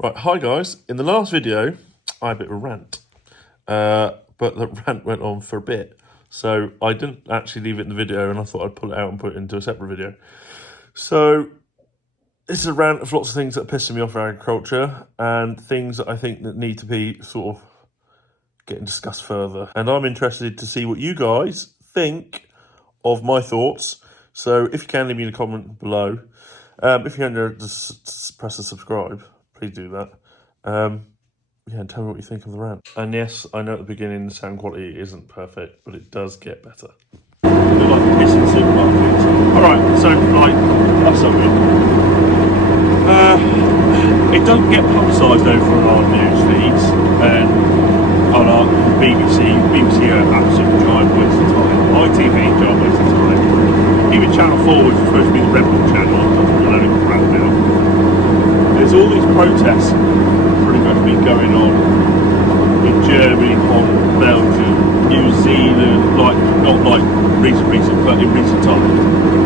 Right, hi guys. In the last video, I had a bit of a rant, but the rant went on for a bit, so I didn't actually leave it in the video, and I thought I'd pull it out and put it into a separate video. So this is a rant of lots of things that are pissing me off in agriculture, and things that I think that need to be sort of getting discussed further. And I'm interested to see what you guys think of my thoughts. So if you can, leave me in a comment below. If you can, just press the subscribe. Please do that. Yeah, and tell me what you think of the rant. And yes, I know at the beginning the sound quality isn't perfect, but it does get better. They're like pissing supermarkets. Alright, so, like, that's something. It doesn't get publicised over on our news feeds and on our BBC. BBC are absolute giant waste of time. ITV, giant waste of time. Even Channel 4, which is supposed to be the rebel channel, I don't know crap now. There's all these protests pretty much been going on in Germany, Holland, Belgium, New Zealand, like not like recent, but in recent time,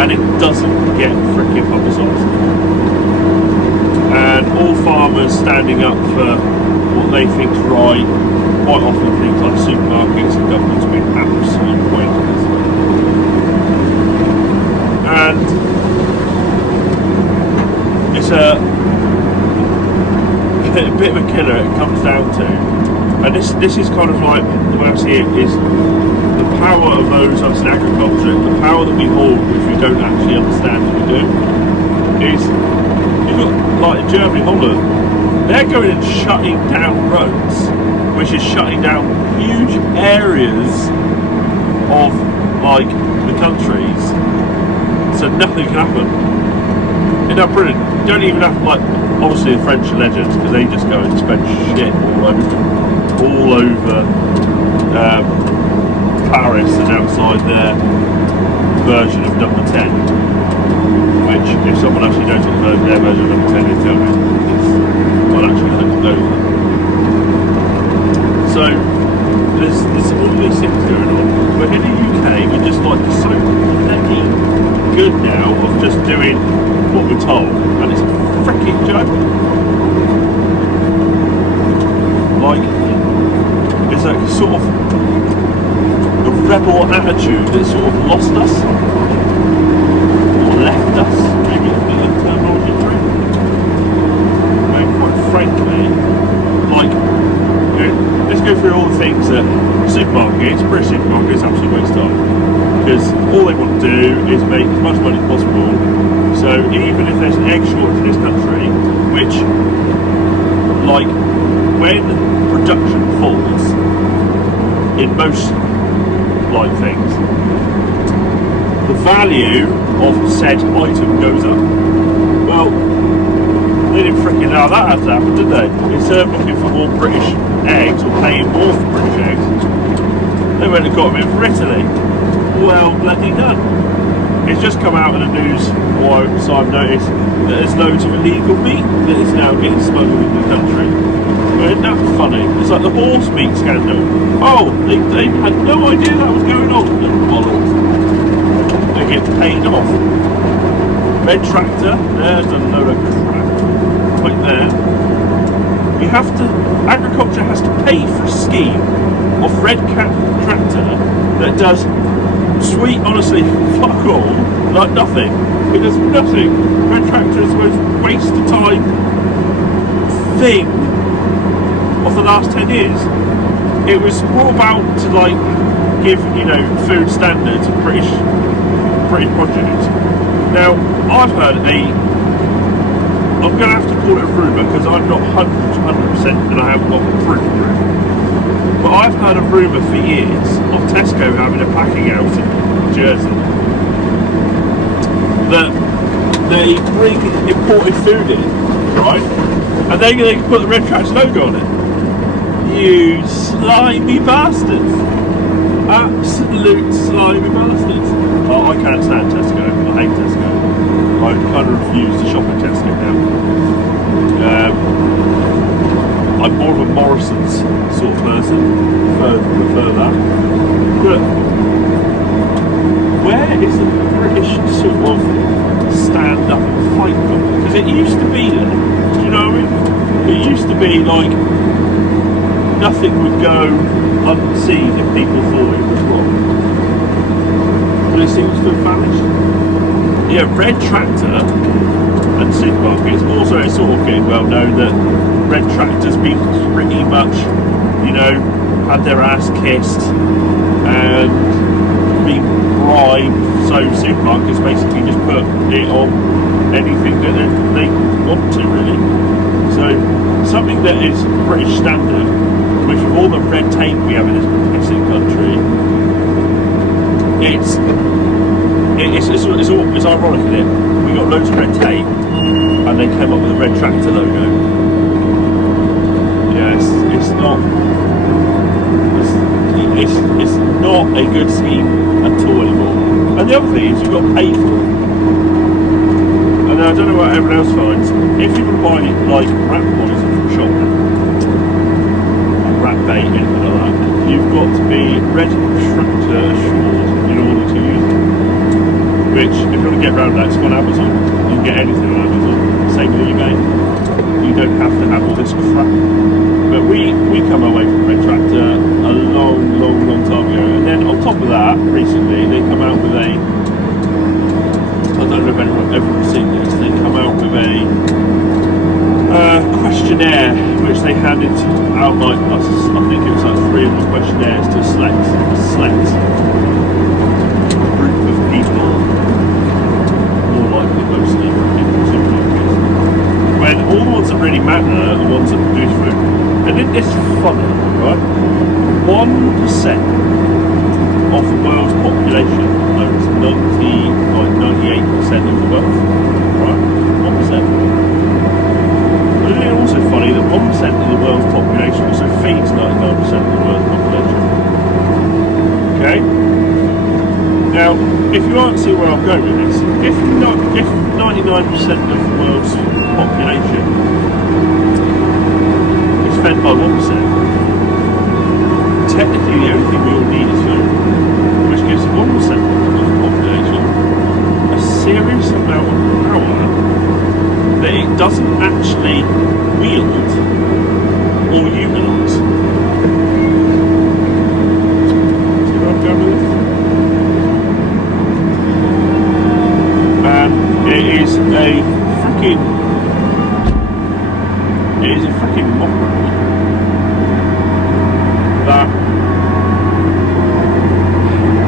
and it doesn't get freaking publicised. And all farmers standing up for what they think's right, quite often things like supermarkets and governments being absolute pointless. And it's a bit of a killer. It comes down to, and this is kind of like the way I see it, is the power of those us in agriculture, the power that we hold, which we don't actually understand that we do, is you've got, like in Germany, Holland, they're going and shutting down roads, which is shutting down huge areas of like the countries, so nothing can happen. Isn't that brilliant? You don't even have to, like, obviously the French are legends because they just go and spend shit all over Paris and outside their version of number 10, which if someone actually knows what their version of number 10 is, tell me, I'll actually look over. So there's all these things going on, but in the UK we're just like so bloody good now of just doing what we're told, and it's a freaking joke. Like, it's like sort of a rebel attitude that sort of lost us, or left us, maybe a bit of terminology true. And quite frankly, like, you know, let's go through all the things that supermarkets, British supermarkets, absolutely waste time. Because all they want to do is make as much money as possible. So even if there's an egg shortage in this country, which, like, when production falls in most like things, the value of said item goes up. Well, they didn't freaking know that had to happen, did they? Instead of looking for more British eggs or paying more for British eggs, they went and got them in for Italy. Well, bloody done. It's just come out in the news, so I've noticed that there's loads of illegal meat that is now getting smuggled into the country. Well, isn't that funny? It's like the horse meat scandal. Oh, they had no idea that was going on. Bollocks. They get paid off. Red Tractor, there's a load of crap. Right there. You have to, agriculture has to pay for a scheme of Red Tractor that does sweet, honestly, fuck all, like nothing. It does nothing. Red Tractor is the most waste of time thing of the last 10 years. It was more about to, like, give, you know, food standards of British produce. Now, I've heard I'm going to have to call it a rumour because I'm not 100% and I haven't got proof of it. But I've heard a rumour for years of Tesco having a packing house in Jersey that they bring imported food in, right? And then they put the Red Tractor logo on it. You slimy bastards. Absolute slimy bastards. Oh, I can't stand Tesco. I hate Tesco. I kind of refuse to shop at Tesco now. I'm more of a Morrison's sort of person, prefer that. But where is the British sort of stand up and fight gone? Because it used to be there, do you know what I mean? It be like nothing would go unseen if people thought it was wrong. But it seems to have vanished. Yeah, Red Tractor and supermarkets. Also, it's sort of getting well known that Red Tractor's been pretty much, you know, had their ass kissed and been bribed. So supermarkets basically just put it on anything that they want to, really. So something that is British standard, which with all the red tape we have in this pissing country, it's ironic, isn't it? We got loads of red tape, and they came up with a Red Tractor logo. Yeah, it's not a good scheme at all anymore. And the other thing is you've got to pay for it. And I don't know what everyone else finds. If you buy like rat poison from shopping, rat bait, anything like that, you've got to be Red Tractor assured in order to use it. Which, if you want to get around that, it's on Amazon. You can get anything on Amazon. Same with eBay. You don't have to have all this crap. But we come away from Red Tractor a long time ago. And then on top of that, recently they come out with a, I don't know if everyone's seen this, they come out with a questionnaire which they handed out like us, I think it was like 300 questionnaires to select a group of people, more likely mostly people supermarkets, when all the ones that really matter are the ones that produce food. And it's funny, right? 1% of the world's population owns 98% of the wealth, right? 1%. But isn't it also funny that 1% of the world's population also feeds 99% of the world's population? Okay? Now, if you aren't seeing where I'm going with this, if 99% of the world's population is fed by 1%, technically the only thing we all need is food, which gives 1% of the population a serious amount of power that it doesn't actually wield or utilise. See where I'm going with this? And it is a freaking mockery that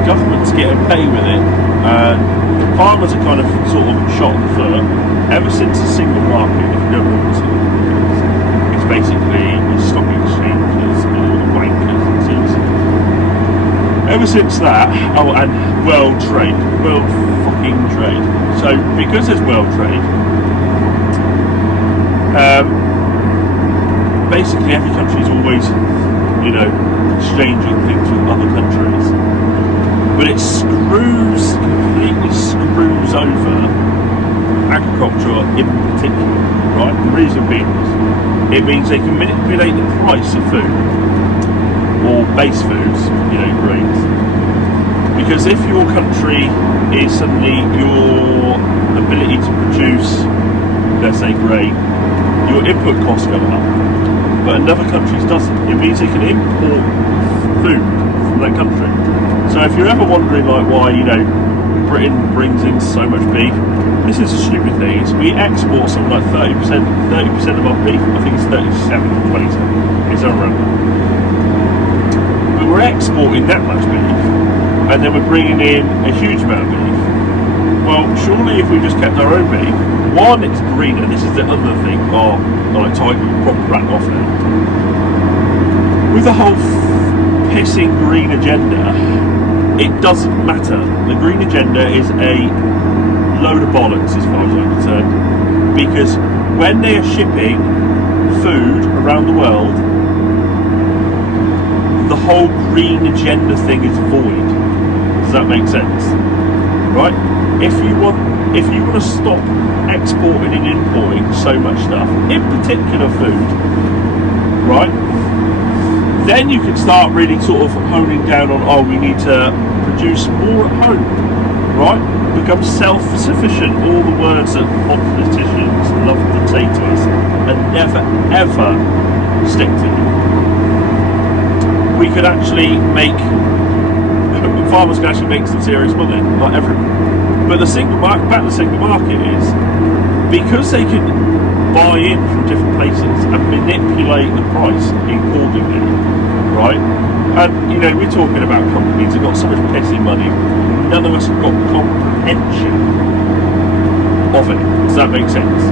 governments get away with it, and farmers are kind of sort of shot in the foot ever since the single market. If you don't know what the single market is, it's basically stock exchanges and all the wankers and things. Ever since that, oh, and world fucking trade. So because there's world trade, basically every country is always, you know, exchanging things with other countries, but it completely screws over agriculture in particular, right? The reason being is it means they can manipulate the price of food or base foods, you know, grains, because if your country is suddenly your ability to produce, let's say, grain, your input costs go up, but another country's doesn't. It means they can import food from that country. So if you're ever wondering like why, you know, Britain brings in so much beef, this is a stupid thing. Is we export something like 30% of our beef. I think it's 37 or 27. It's around that. But we're exporting that much beef, and then we're bringing in a huge amount of beef. Well, surely if we just kept our own beef, one, it's greener. This is the other thing. Oh, like Tiger proper rant off now. With the whole pissing green agenda, it doesn't matter. The green agenda is a load of bollocks as far as I'm concerned. Because when they are shipping food around the world, the whole green agenda thing is void. Does that make sense? Right? If you want to stop exporting and importing so much stuff, in particular food, right, then you can start really sort of honing down on, oh, we need to produce more at home, right? Become self-sufficient. All the words that politicians love to say to us and never, ever stick to them, we could actually make, farmers can actually make some serious money, like everyone. But the single market, back to the single market is, because they can buy in from different places and manipulate the price accordingly, right? And, you know, we're talking about companies that got so much pissy money, none of us have got comprehension of it. Does that make sense?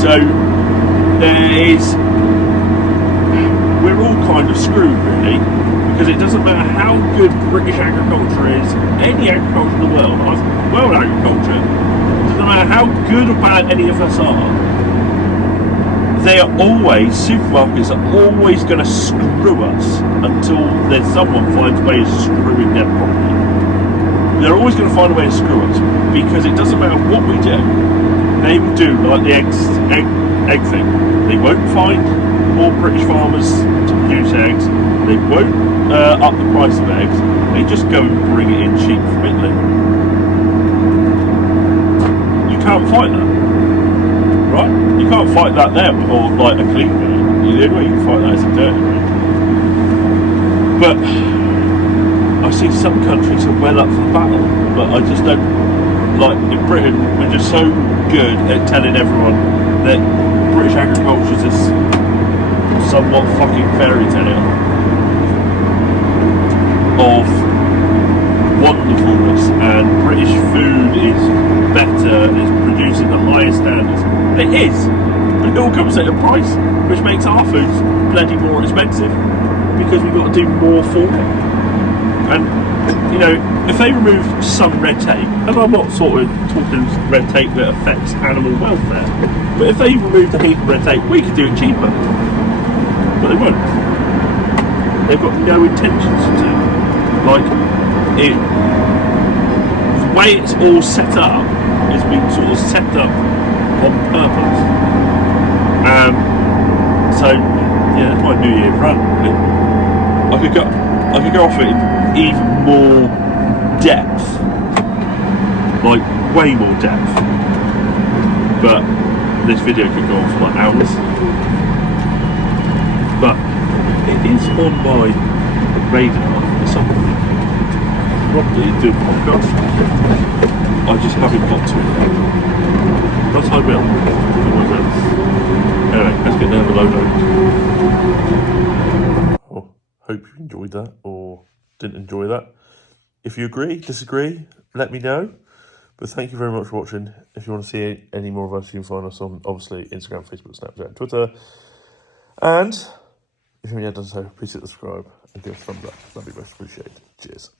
So, we're all kind of screwed, really, because it doesn't matter how good British agriculture is, any agriculture in the world, world agriculture, it doesn't matter how good or bad any of us are, supermarkets are always going to screw us until there's someone finds a way of screwing them properly. They're always going to find a way to screw us, because it doesn't matter what we do, they will do like the egg thing. They won't find more British farmers to produce eggs, they won't up the price of eggs, they just go and bring it in cheap from Italy. You can't fight that. Right? You can't fight that there, or like a clean bird. The only way you can fight that is a dirty bird. But I see some countries are well up for the battle, but I just don't, like in Britain, we're just so good at telling everyone that British agriculture is this somewhat fucking fairy tale of wonderfulness, and British food is better, is producing the highest standards. It is, but it all comes at a price, which makes our food plenty more expensive, because we've got to do more for it. And, you know, if they remove some red tape, and I'm not sort of talking red tape that affects animal welfare, but if they remove the heap of red tape, we could do it cheaper. But they won't. They've got no intentions to. Like, the way it's all set up is being sort of set up on purpose. So yeah, that's my New Year rant, really. I could go off it in even more depth, like way more depth. But this video could go on for like hours. But it is on my radar for something. Probably do a podcast. I just haven't got to it yet. But I will. Anyway, let's get down the low note. Well, hope you enjoyed that or didn't enjoy that. If you agree, disagree, let me know. But thank you very much for watching. If you want to see any more of us, you can find us on, obviously, Instagram, Facebook, Snapchat, and Twitter. And if you haven't yet done so, please hit subscribe and give us a thumbs up. That'd be most appreciated. Cheers.